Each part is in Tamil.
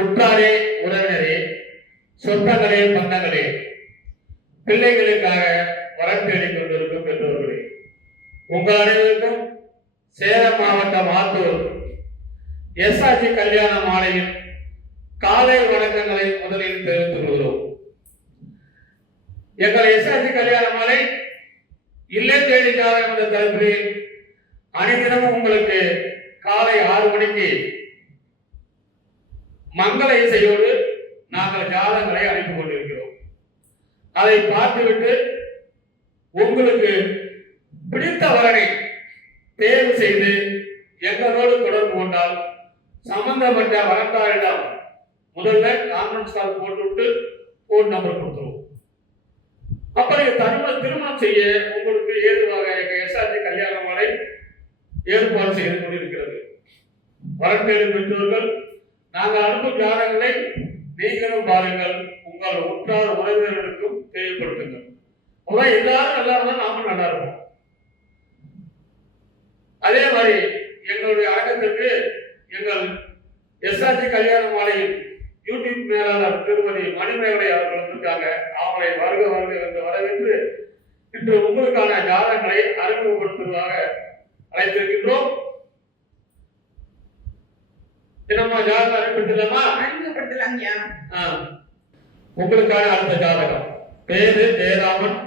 உற்றாரே உறவினரே, சொந்தங்களே பந்தங்களே, பிள்ளைகளுக்காக வரம் தேடிக் கொண்டிருக்கும் பெற்றோர்களே, உங்கள் அனைவருக்கும் சேலம் மாவட்டம் ஆத்தூர் எஸ்ஆர்ஜி கல்யாண மாலையின் காலை வணக்கங்களை முதலில் தெரிவித்துக் கொள்கிறோம். எங்கள் எஸ்ஆர்ஜி கல்யாண மாலை இல்லம் தேடிக்காக என்ற தலைப்பில் அனைத்தினமும் உங்களுக்கு காலை 6 மணிக்கு மங்கள இசையோடு நாங்கள் ஜாதகங்களை அனுப்பி கொண்டிருக்கிறோம். அதை பார்த்துவிட்டு உங்களுக்கு பிடித்த வரனை தேர்வு செய்து எங்களோடு தொடர்பு கொண்டால் சம்பந்தப்பட்ட வரன்தாரிடம் முதல்ல கான்ஃபரன்ஸ் கால் போட்டுவிட்டு போன் நம்பர் கொடுத்துருவோம். அப்புறம் திருமணம் செய்ய உங்களுக்கு ஏதுவாக எஸ்ஆர்ஜி கல்யாண மாலை ஏற்பாடு செய்து கொண்டிருக்கிறது. வரன் தேடும் பெற்றோர்கள் நாங்கள் அனுப்பும் ஜாதகங்களை நீங்களும் பாருங்கள், உங்கள் உற்றார் உறவினர்களுக்கும் தேவைப்படுத்துங்கள். அதான் எல்லாரும் நல்லா இருந்தா நாமும் நல்லா இருப்போம். அதே மாதிரி எங்களுடைய அரங்கத்திற்கு எங்கள் எஸ்ஆர்ஜி கல்யாண மாலையில் யூடியூப் மேலாளர் திருமதி மணிமேகலை அவர்கள் வந்திருக்காங்க. அவங்களை வருக வருக என்று வரவேற்று இன்று உங்களுக்கான ஜாதகங்களை அறிமுகப்படுத்துவதாக அழைத்திருக்கின்றோம். என்னம்மா ஜாதகம் அறிமுகப்படுத்தலாமா? உங்களுக்கான அடுத்த ஜாதகம் பேரு ஜெயராமன்,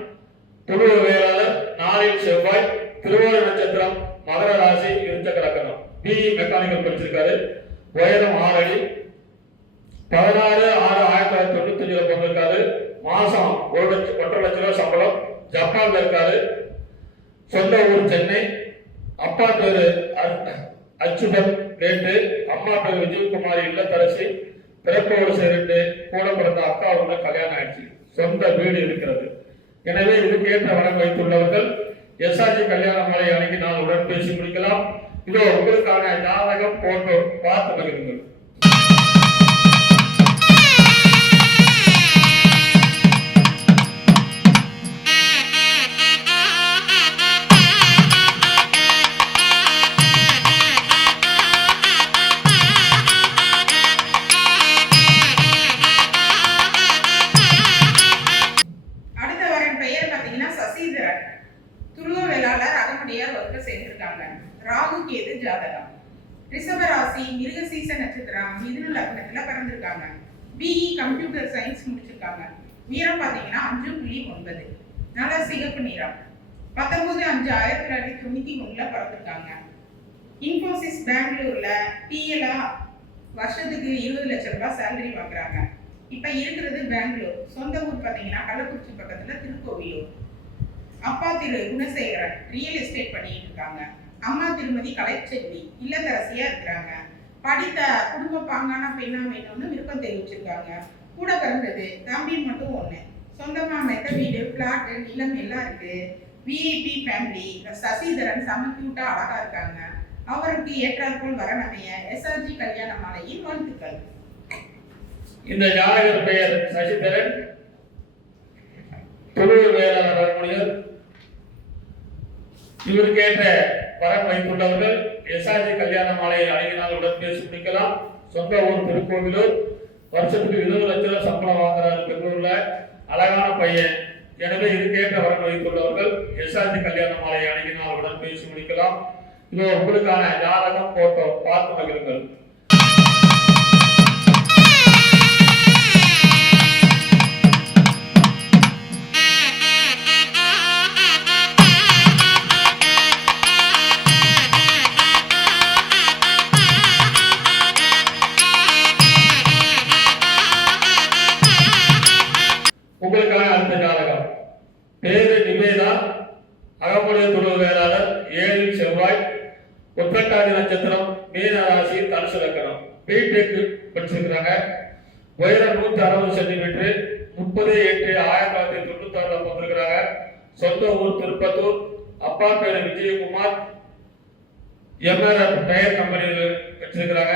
துருவ வேளாளர், நாளில் செவ்வாய், திருவோண நட்சத்திரம், மகர ராசி, விருச்சக லக்னம், பிஇ மெக்கானிக்கல் படிச்சிருக்காரு, உயரம் 6 அடி, 16/6/1995 பிறந்திருக்காரு, மாசம் 1.5 லட்சம் ரூபாய் சம்பளம், ஜப்பான்ல இருக்காரு, சொந்த ஊர் சென்னை, அப்பா பேரு அச்சுதன் ரேட்டு, அம்மா பேரு விஜயகுமாரி இல்லத்தரசி, பிறப்பு வருஷம் 2, கூட பிறந்த அக்கா ஒன்று கல்யாணம் ஆயிடுச்சு, சொந்த வீடு இருக்கிறது. எனவே இதுக்கு ஏற்ற வரம் வைத்துள்ளவர்கள் எஸ்ஆர்ஜி கல்யாண மாலை அன்னைக்கு நான் உடன் பேசி முடிக்கலாம். இதோ உங்களுக்கான ஜாதகம் போட்டோ பார்த்து மகிழுங்கள். ராகு கேது ஜாதகம், ரிஷப ராசி, மிருகசீச நட்சத்திரம், மிதுன லக்னத்துல பிறந்திருக்காங்க. பிஇ கம்ப்யூட்டர் சயின்ஸ் முடிச்சிருக்காங்க. வீரம் பாத்தீங்கன்னா 5.9, நல்ல சிகப்பு நிறம். 19/5/1991 பிறந்திருக்காங்க. இன்ஃபோசிஸ் பெங்களூர்ல டிஎல்ஆ வருஷத்துக்கு 20 லட்சம் ரூபாய் சேலரி வாங்குறாங்க. இப்ப இருக்கிறது பெங்களூர். சொந்த ஊர் பாத்தீங்கன்னா கள்ளக்குறிச்சி பக்கத்துல திருக்கோவிலூர். அப்பா திரு குணசேகரன் ரியல் எஸ்டேட் பண்ணிட்டு இருக்காங்க. அம்மா திருமதி கலைச்செல்வி இல்லத்தரசியா இருக்கிறாங்க. படித்த குடும்ப பாங்கான பெண்ணா வேணும்னு விருப்பம் தெரிவிச்சிருக்காங்க. கூட பிறந்தது தம்பி மட்டும் 1. சொந்தமா மெத்த வீடு, பிளாட், நிலம் எல்லாம் இருக்கு. VIP family. சசிதரன் செம கியூட்டா அழகா இருக்காங்க. அவருக்கு ஏற்றாற்போல் வரநமைய எஸ்ஆர்ஜி கல்யாண மாலையின் வாழ்த்துக்கள். இந்த ஜாதகர் பெயர் சசிதரன், துருவ வேளாளர். இவருக்கேற்ற வரம் வைத்துள்ளவர்கள் எஸ்ஆர்ஜி கல்யாண மாலையில் அழகினால் உடன் பேசி முடிக்கலாம். சொந்த ஊர் திருக்கோவிலூர், வருஷத்துக்கு 20 லட்சம் சம்பளம் வாங்குறாரு பெங்களூர்ல, அழகான பையன். எனவே இதுக்கேற்ற வரம் வைத்துள்ளவர்கள் எஸ்ஆர்ஜி கல்யாண மாலை அழகினால் உடன் பேசி முடிக்கலாம். இதோ உங்களுக்கான ஜாதகம் போட்டோ பார்த்து மகிழுங்கள். உங்களுக்கான அடுத்த ஜாதகம் பேரு நிவேதா, அகமுடைய துருவ வேளாளர், 7 செவ்வாய், உத்திரட்டாதி நட்சத்திரம், மீன ராசி, தனுசு லக்னம், பிடெக் படிச்சிருக்கிறாங்க. உயரம் 160 சென்டிமீட்டர், 30/8/1996 பிறந்திருக்கிறாங்க. சொந்த ஊர் திருப்பத்தூர். அப்பா பேரு விஜயகுமார், எம்ஆர்எஃப் டயர் கம்பெனியில் வச்சிருக்கிறாங்க.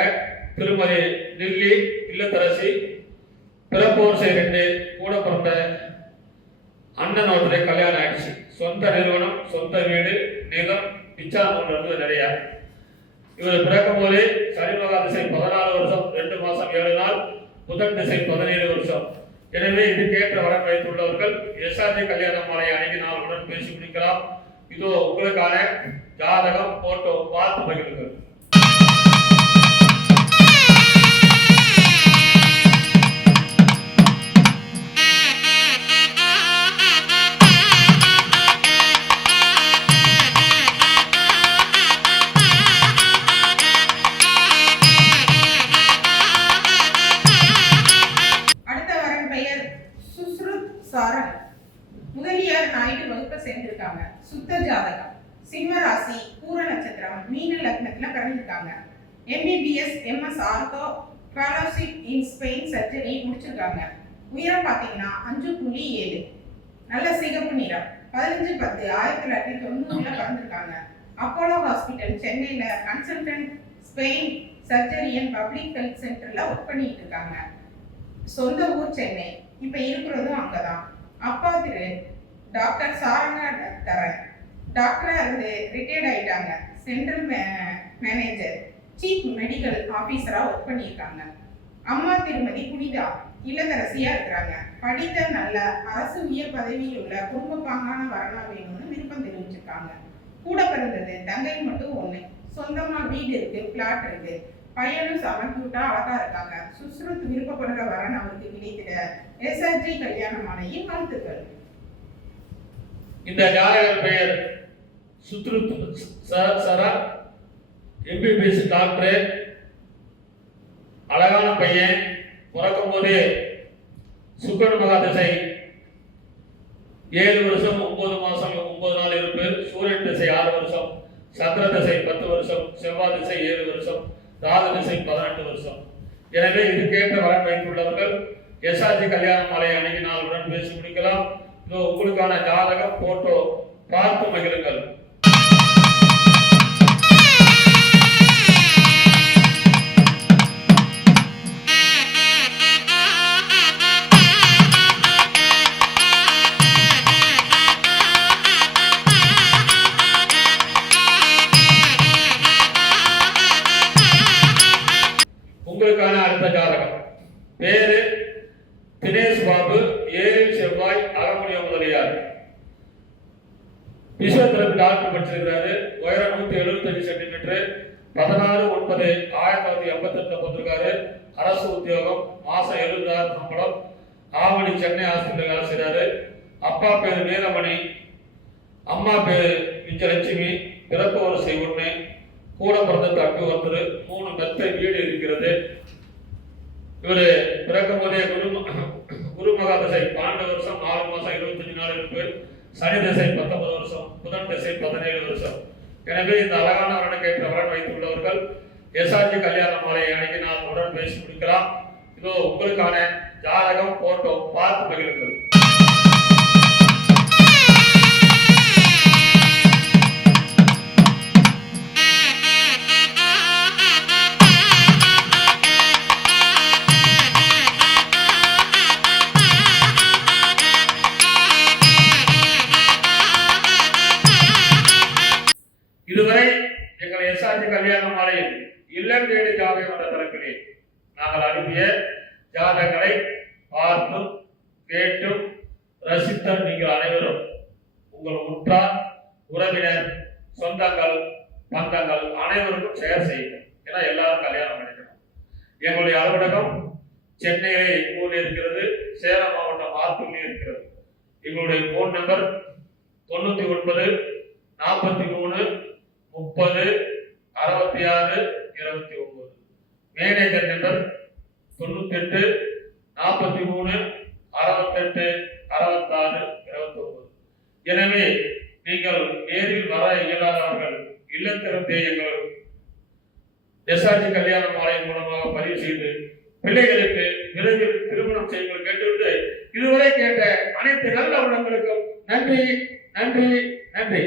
திருமதி டில்லி இல்லத்தரசி, பிறப்பு வருஷம் 2, கூட பிறந்த அண்ணன் ஒருத்தரை கல்யாணம் ஆயிடுச்சு. சொந்த நிறுவனம், சொந்த வீடு, நிலம், பிச்சாமூர்ல இருந்து நிறைய இவர் பிறக்கும் போதே சனிமகா திசை 14 வருஷம் 2 மாசம் 7 நாள், புதன் திசை 17 வருஷம். எனவே இதுக்கேற்ற வரன் வைத்துள்ளவர்கள் எஸ்ஆர்ஜி கல்யாண மாலை அணுகி நாளுடன் பேசி முடிக்கலாம். இதோ உங்களுக்கான ஜாதகம் போட்டோ பார்த்து மகிழுங்கள். அடுத்த வரன் பெயர் சுஸ்ருத் சாரன். முதலியார் நாயுடு வகுப்பை சேர்ந்திருக்காங்க. சுத்த ஜாதகம், சிம்ம ராசி, பூர நட்சத்திரம், மீன லக்னத்துல பிறந்திருக்காங்க. MBBS MS ortho fellowship in spine surgery முடிச்சிருக்காங்க. உயரம் பார்த்தீங்கன்னா 5.7, நல்ல சிகப்பு நிறம். 15/10/1990 பிறந்திருக்காங்க. அப்போலோ ஹாஸ்பிட்டல் சென்னையில consultant spine surgeon public health சென்டர்ல ஒர்க் பண்ணிட்டு இருக்காங்க. சொந்த ஊர் சென்னை, இப்ப இருக்கிறதும் அங்கதான். அப்பா திரு டாக்டர் சாரங்கதரன், டாக்டரா இருந்து ரிட்டையர்ட் ஆயிட்டாங்க. சென்ட்ரல் மேனேஜர், சீஃப் மெடிக்கல் ஆபீசரா ஒர்க் பண்ணியிருக்காங்க. அம்மா திருமதி புனிதா இல்லத்தரசியா இருக்கிறாங்க. படித்த நல்ல அரசு உயர் பதவியில் உள்ள குடும்ப பாங்கான வரனா வேணும்னு விருப்பம் தெரிவிச்சிருக்காங்க. கூட பிறந்தது தங்கை மட்டும் 1. சொந்தமா வீடு இருக்கு, பிளாட் இருக்கு. பையனும் செம கியூட்டா அழகா இருக்காங்க. சுஸ்ருத் விருப்பப்படுற வரன் அவருக்கு கிடைத்திட எஸ்ஆர்ஜி கல்யாண மாலையின் வாழ்த்துக்கள். இந்த ஜாதகர் பெயர் சுத்ருத் சரா, எம்பிபிஎஸ் டாக்டர், அழகான பையன். பிறக்கும் போதே சுக்கரன் மகா திசை 7 வருஷம் 9 மாசம் 9 நாள் இருப்பு, சூரியன் திசை 6 வருஷம், சந்திர திசை 10 வருஷம், செவ்வாய் திசை 7 வருஷம், ராகு திசை 18 வருஷம். எனவே இதுக்கேற்ற வரன் வைத்துள்ளவர்கள் எஸ்ஆர்ஜி கல்யாண மாலை அணுகி நாளுடன் பேசி முடிக்கலாம். இதோ உங்களுக்கான ஜாதகம் போட்டோ பார்த்து மகிழுங்கள். உங்களுக்கான அடுத்த ஜாதகம் பேரு தினேஷ் பாபு, 7 செவ்வாய், அகமுடிய முதலியார். பிசியோதெரபி டாக்டர் படிச்சிருக்கிறாரு. உயரம் 175 சென்டிமீட்டர். 16/9/1988 பிறந்திருக்காரு. அரசு உத்தியோகம், மாசம் 70,000 சம்பளம். ஆவடி சென்னை ஹாஸ்பிட்டல் வேலை செய்றாரு. அப்பா பேரு வீரமணி, அம்மா பேரு விஜயலட்சுமி. பிறப்பு வரிசை 1, கூட பிறந்த தம்பி 1, 3 மெத்தை வீடு இருக்கிறது. இவரு பிறக்கும் போதே குரு மகா திசை 12 வருஷம் 4 மாசம் 25 நாள் இருப்பு, சனி திசை 19 வருஷம், புதன் திசை 17 வருஷம். எனவே இந்த அழகான வரனுக்கு ஏற்ற வரன் வைத்துள்ளவர்கள் எஸ்ஆர்ஜி கல்யாண மாலை அணுகி நாம் உடன் பேசி முடிக்கலாம். இதோ உங்களுக்கான ஜாதகம் போட்டோ பார்த்து மகிழுங்கள். இதுவரை எங்கள் எஸ்ஆர்ஜி கல்யாண மாலையில் இல்லம் தேடி ஜாதகம் என்ற தளத்திலே நாங்கள் அனுப்பிய ஜாதகங்களை பார்த்தும் கேட்டும் ரசித்த நீங்கள் அனைவரும் உங்கள் உற்றார் உறவினர் சொந்தங்கள் பந்தங்கள் அனைவருக்கும் ஷேர் செய்யுங்கள். ஏன்னா எல்லாரும் கல்யாணம் பண்ணிக்கணும். எங்களுடைய அலுவலகம் சென்னையிலே எங்கூரில் இருக்கிறது, சேலம் மாவட்டம் ஆத்தூரில் இருக்கிறது. எங்களுடைய போன் நம்பர் 99 43 30 66 29. Manager number 98 43 68 66 29. எனவே நீங்கள் நேரில் வர இயலாதவர்கள் இல்லத்திருந்தே எங்கள் எஸ்ஆர்ஜி கல்யாண மாலை மூலமாக பதிவு செய்து பிள்ளைகளுக்கு விரைவில் திருமணம் செய்யுங்கள் கேட்டுவிட்டு இதுவரை கேட்ட அனைத்து நல்ல உள்ளங்களுக்கும் நன்றி நன்றி நன்றி.